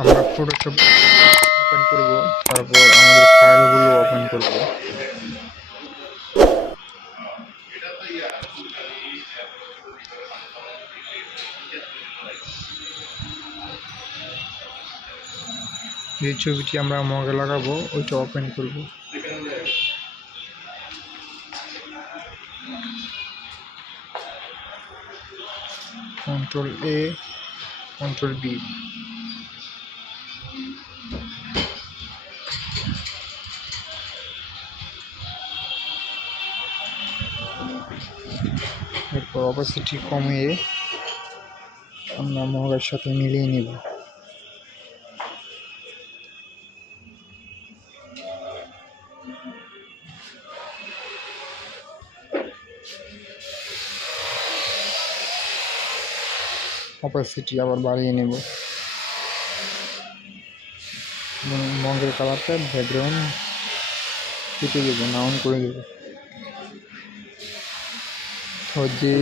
আমরা Photoshop open করব, তারপর আমাদের ফাইলগুলো ওপেন করব। যে ছবিটি আমরা মগে লাগাবো ওইটা ওপেন করব। কন্ট্রোল এ, কন্ট্রোল বি। এরপর অপাসিটি কমিয়ে আমরা মগের সাথে মিলিয়ে নেব। অপাসিটি আবার বাড়িয়ে নেব। মগের কালারটা ব্যাকগ্রাউন্ড কেটে দেবো, নাউন করে দেবো। তো যে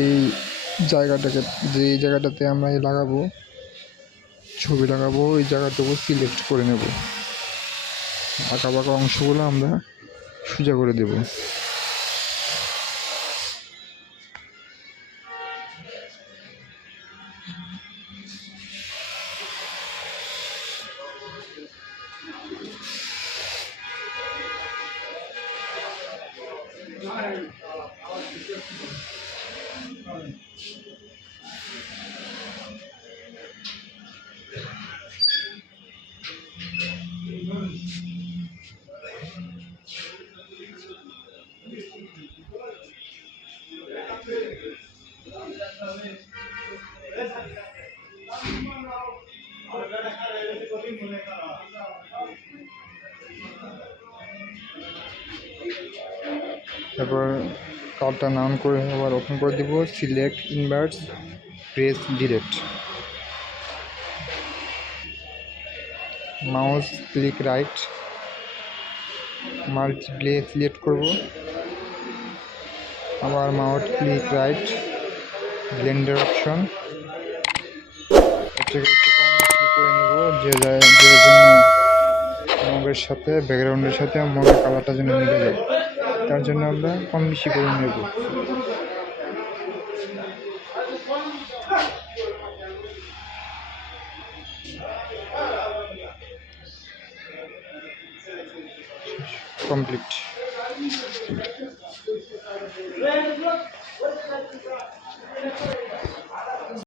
জায়গাটাতে আমরা লাগাবো, ছবি লাগাবো, ওই জায়গাটুকু সিলেক্ট করে নেব। আঁকা বাঁকা অংশগুলো আমরা সোজা করে দেব। তারপর কার্ডটা নাউন করে আবার ওপেন করে দেব। Select, inverse, press direct. Mouse click right, multiple select করব। আবার mouse click right, blender option. এটাকে একটু কম বেশি করে নেব, যে জন্য মগের সাথে ব্যাকগ্রাউন্ডের সাথে মগের কালারটা যেন মিলে যায়, তার জন্য আমরা কম বেশি করে নেব। কমপ্লিট।